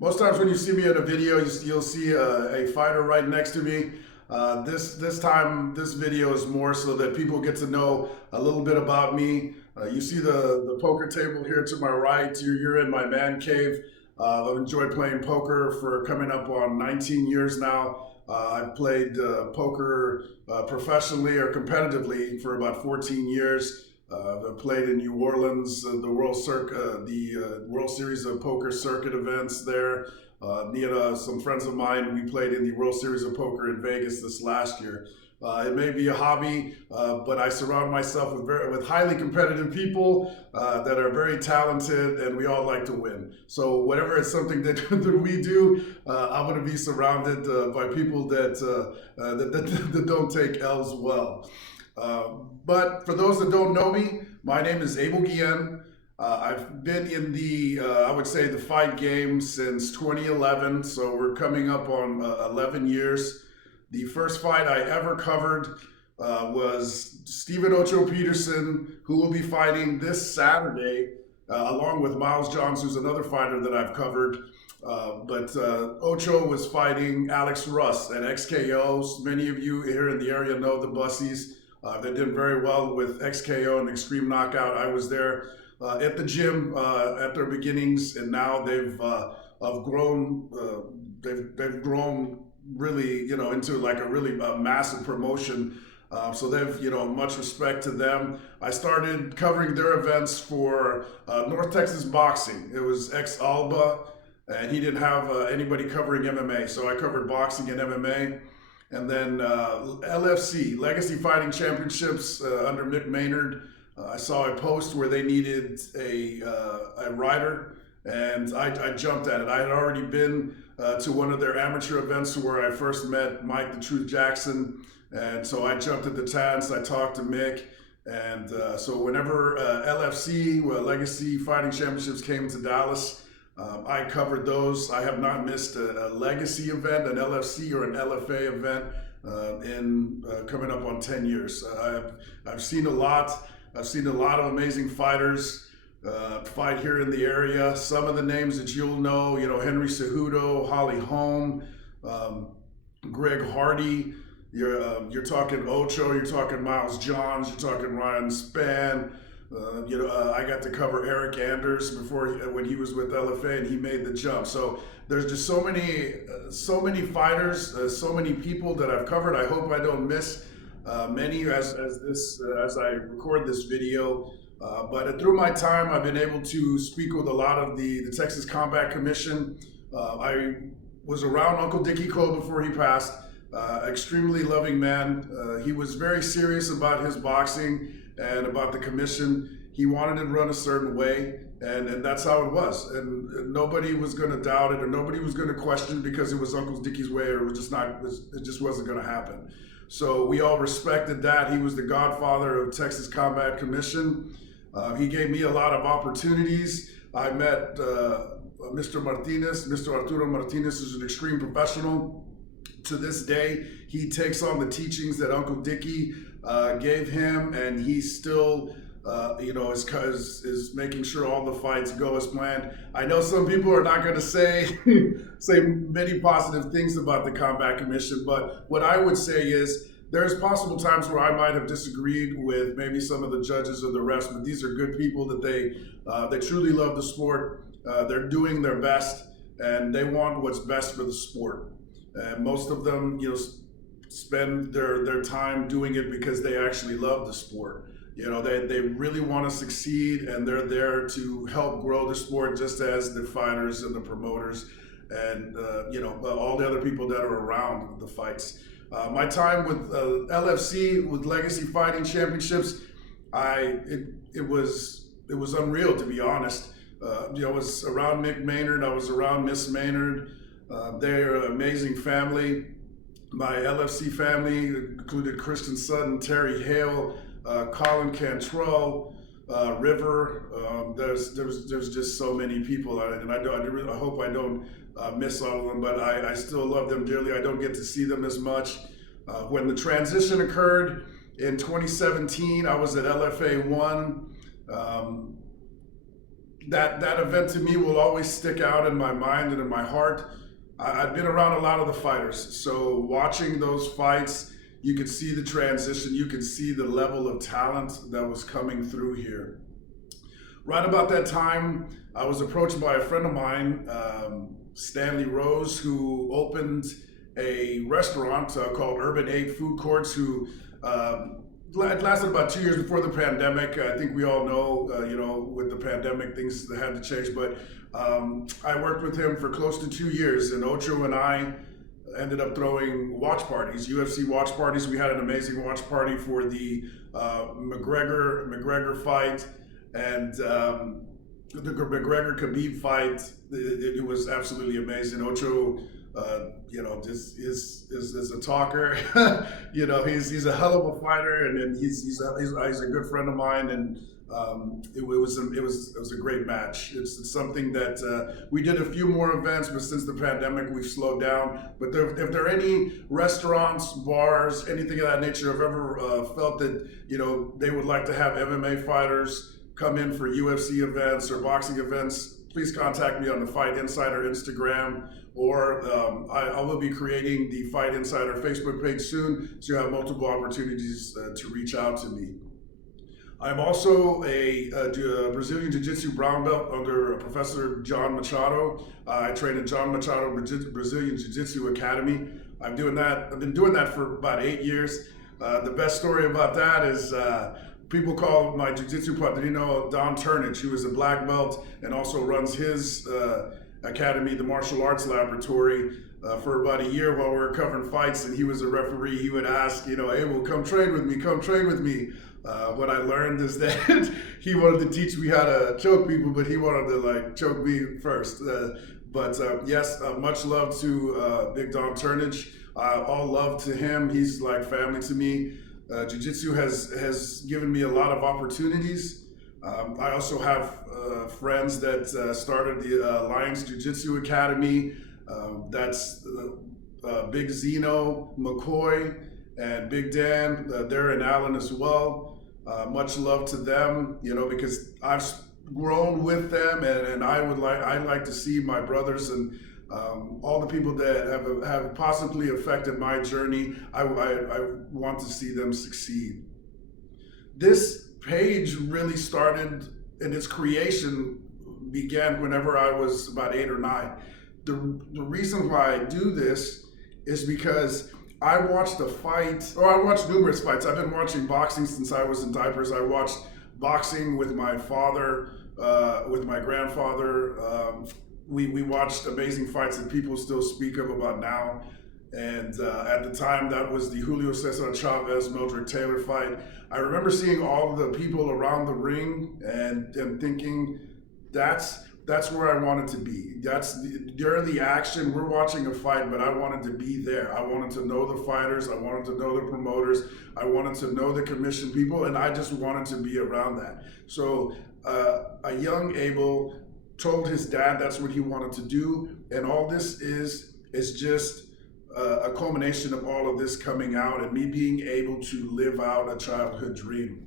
Most times when you see me in a video, you'll see a fighter right next to me. This time, this video is more so that people get to know a little bit about me. You see the poker table here to my right. You're in my man cave. I've enjoyed playing poker for coming up on 19 years now. I've played poker professionally or competitively for about 14 years. I've played in New Orleans, the World Series of Poker circuit events there. Me and some friends of mine, we played in the World Series of Poker in Vegas this last year. It may be a hobby, but I surround myself with highly competitive people that are very talented, and we all like to win. So whatever is something that, that we do, I'm going to be surrounded by people that don't take L's well. But for those that don't know me, my name is Abel Guillen. I've been in I would say, the fight game since 2011, so we're coming up on 11 years. The first fight I ever covered was Stephen Ocho Peterson, who will be fighting this Saturday, along with Miles Johns, who's another fighter that I've covered. But Ocho was fighting Alex Russ at XKO. Many of you here in the area know the Bussies. They did very well with XKO and Extreme Knockout. I was there at the gym at their beginnings, and now they've have grown. They've grown really, into like a really massive promotion. So they've, much respect to them. I started covering their events for North Texas Boxing. It was ex Alba, and he didn't have anybody covering MMA, so I covered boxing and MMA. And then LFC, Legacy Fighting Championships, under Mick Maynard. I saw a post where they needed a rider, and I jumped at it. I had already been to one of their amateur events where I first met Mike the Truth Jackson, and so I jumped at the chance. I talked to Mick, and so whenever LFC, Legacy Fighting Championships, came to Dallas, I covered those. I have not missed a Legacy event, an LFC or an LFA event in coming up on 10 years. I've seen a lot. I've seen a lot of amazing fighters fight here in the area. Some of the names that you'll know, Henry Cejudo, Holly Holm, Greg Hardy. You're talking Ocho. You're talking Miles Johns. You're talking Ryan Spann. I got to cover Eric Anders when he was with LFA, and he made the jump. So there's just so many fighters, so many people that I've covered. I hope I don't miss many as I record this video. But through my time, I've been able to speak with a lot of the Texas Combat Commission. I was around Uncle Dickie Cole before he passed. Extremely loving man. He was very serious about his boxing and about the commission. He wanted it run a certain way, and that's how it was. And nobody was going to doubt it, or nobody was going to question because it was Uncle Dickie's way, or it just wasn't going to happen. So we all respected that. He was the godfather of Texas Combat Commission. He gave me a lot of opportunities. I met Mr. Martinez. Mr. Arturo Martinez is an extreme professional. To this day, he takes on the teachings that Uncle Dickie gave him, and he still, is making sure all the fights go as planned. I know some people are not going to say say many positive things about the Combat Commission, but what I would say is there's possible times where I might have disagreed with maybe some of the judges or the refs, but these are good people that they truly love the sport. They're doing their best, and they want what's best for the sport. And most of them, spend their time doing it because they actually love the sport. They really want to succeed, and they're there to help grow the sport, just as the fighters and the promoters and all the other people that are around the fights. My time with LFC, with Legacy Fighting Championships, it was unreal, to be honest. I was around Mick Maynard. I was around Miss Maynard. They're an amazing family. My LFC family included Christian Sutton, Terry Hale, Colin Cantrell, River. There's just so many people, and I hope I don't miss all of them. But I still love them dearly. I don't get to see them as much. When the transition occurred in 2017, I was at LFA 1. that event to me will always stick out in my mind and in my heart. I've been around a lot of the fighters, so watching those fights, you could see the transition, you could see the level of talent that was coming through here. Right about that time, I was approached by a friend of mine, Stanley Rose, who opened a restaurant called Urban 8 Food Courts, who it lasted about 2 years before the pandemic. I think we all know, with the pandemic, things had to change. But I worked with him for close to 2 years, and Ocho and I ended up throwing watch parties, UFC watch parties. We had an amazing watch party for the McGregor fight and the McGregor Khabib fight. It was absolutely amazing. Ocho, just is a talker. He's a hell of a fighter, and he's a good friend of mine, and it was a great match. It's something that we did a few more events, but since the pandemic, we've slowed down. But if there are any restaurants, bars, anything of that nature, have ever felt that they would like to have MMA fighters come in for UFC events or boxing events, please contact me on the Fight Insider Instagram, or I will be creating the Fight Insider Facebook page soon, so you have multiple opportunities to reach out to me. I'm also a Brazilian Jiu-Jitsu brown belt under Professor John Machado. I train at John Machado Brazilian Jiu-Jitsu Academy. I've been doing that for about 8 years. The best story about that is people call my jiu-jitsu padrino Don Turnage, who is a black belt and also runs his academy, the Martial Arts Laboratory, for about a year while we were covering fights, and he was a referee. He would ask, hey, well, come train with me. What I learned is that he wanted to teach me how to choke people, but he wanted to choke me first. Yes, much love to Big Don Turnage. All love to him. He's like family to me. Jiu-Jitsu has given me a lot of opportunities. I also have friends that started the Alliance Jiu-Jitsu Academy. That's Big Zeno McCoy and Big Dan. They're in Allen as well. Much love to them, because I've grown with them, and I'd like to see my brothers and all the people that have possibly affected my journey. I want to see them succeed. This page really started, and its creation began whenever I was about 8 or 9. The reason why I do this is because I watched I watched numerous fights. I've been watching boxing since I was in diapers. I watched boxing with my father, with my grandfather. We watched amazing fights that people still speak of about now. And at the time, that was the Julio Cesar Chavez, Mildred Taylor fight. I remember seeing all of the people around the ring and thinking, that's where I wanted to be. During the action, we're watching a fight, but I wanted to be there. I wanted to know the fighters. I wanted to know the promoters. I wanted to know the commission people, and I just wanted to be around that. So a young Abel told his dad that's what he wanted to do, and all this is just a culmination of all of this coming out and me being able to live out a childhood dream.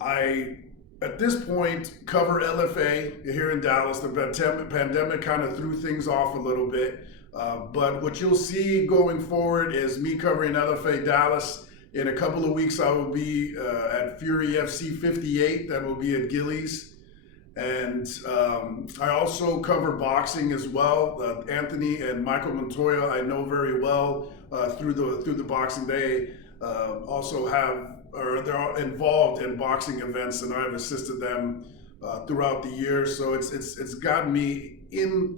I, at this point, cover LFA here in Dallas. The pandemic kind of threw things off a little bit, but what you'll see going forward is me covering LFA Dallas. In a couple of weeks, I will be at Fury FC 58. That will be at Gillies. And I also cover boxing as well. Anthony and Michael Montoya I know very well through the boxing. They also they're involved in boxing events, and I've assisted them throughout the years. So it's gotten me in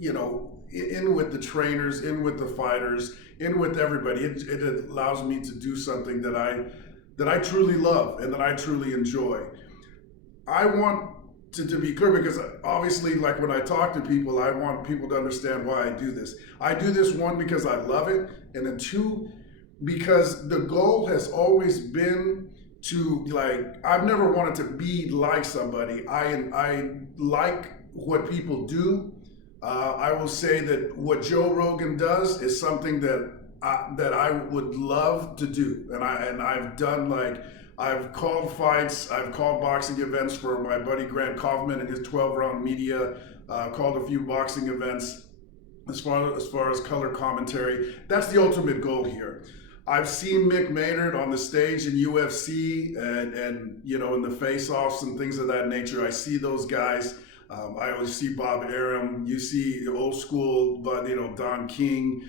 with the trainers, in with the fighters, in with everybody. It allows me to do something that I truly love and that I truly enjoy. I want to be clear, because obviously, like when I talk to people, I want people to understand why I do this. I do this, 1, because I love it, and then 2, because the goal has always been to, I've never wanted to be like somebody. I like what people do. I will say that what Joe Rogan does is something that I would love to do, and I've done I've called fights, I've called boxing events for my buddy Grant Kaufman and his 12-round media. Called a few boxing events as far as color commentary. That's the ultimate goal here. I've seen Mick Maynard on the stage in UFC and in the face-offs and things of that nature. I see those guys. I always see Bob Arum. You see the old school, but Don King.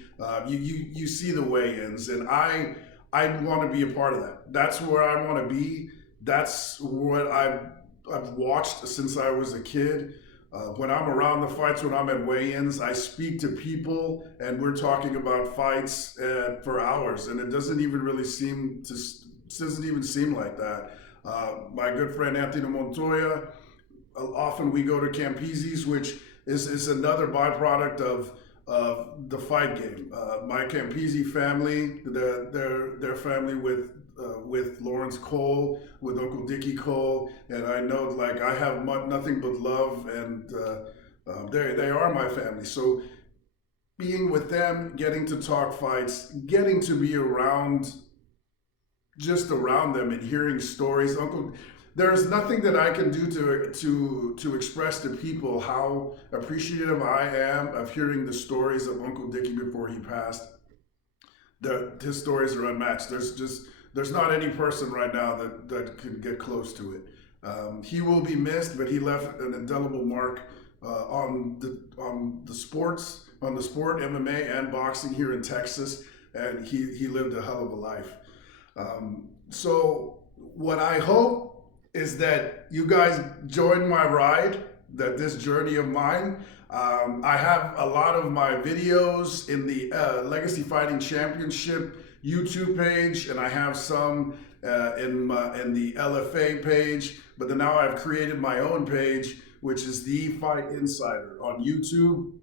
You see the weigh-ins, and I want to be a part of that. That's where I want to be. That's what I've watched since I was a kid. When I'm around the fights, when I'm at weigh-ins, I speak to people, and we're talking about fights for hours, and it doesn't even seem like that. My good friend Anthony Montoya, often we go to Campese's, which is another byproduct of the fight game. My Campese family, their family with Lawrence Cole, with Uncle Dickie Cole, and I know like I have nothing but love, and they are my family. So being with them, getting to talk fights, getting to be just around them and hearing stories, there's nothing that I can do to express to people how appreciative I am of hearing the stories of Uncle Dickie before he passed. His stories are unmatched. There's not any person right now that could get close to it. He will be missed, but he left an indelible mark on the sport, MMA and boxing here in Texas, and he lived a hell of a life. So what I hope is that you guys join my ride, this journey of mine. I have a lot of my videos in the Legacy Fighting Championship YouTube page, and I have some in the LFA page, but then now I've created my own page, which is The Fight Insider on YouTube,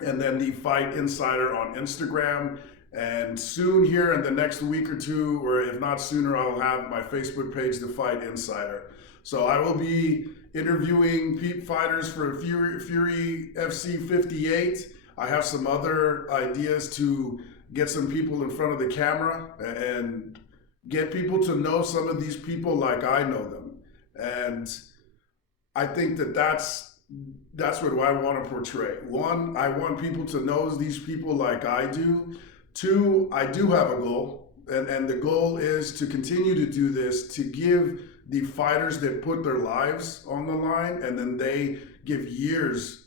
and then The Fight Insider on Instagram. And soon here in the next week or two, or if not sooner, I'll have my Facebook page, The Fight Insider. So I will be interviewing fighters for Fury FC 58. I have some other ideas to get some people in front of the camera and get people to know some of these people like I know them. And I think that's what I want to portray. One, I want people to know these people like I do. Two, I do have a goal, and the goal is to continue to do this, to give the fighters that put their lives on the line, and then they give years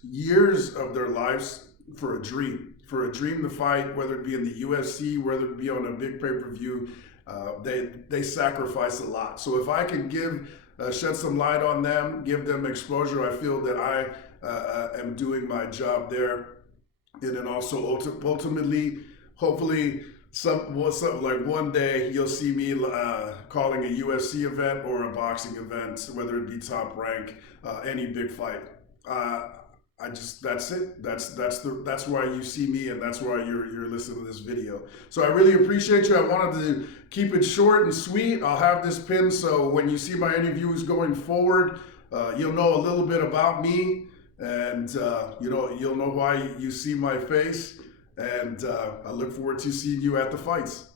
of their lives for a dream to fight, whether it be in the UFC, whether it be on a big pay-per-view. They sacrifice a lot. So if I can shed some light on them, give them exposure, I feel that I am doing my job there. And then also ultimately, hopefully, like one day you'll see me calling a UFC event or a boxing event, whether it be Top Rank, any big fight. That's it. That's why you see me, and that's why you're listening to this video. So I really appreciate you. I wanted to keep it short and sweet. I'll have this pinned so when you see my interviews going forward, you'll know a little bit about me, and you'll know why you see my face. And I look forward to seeing you at the fights.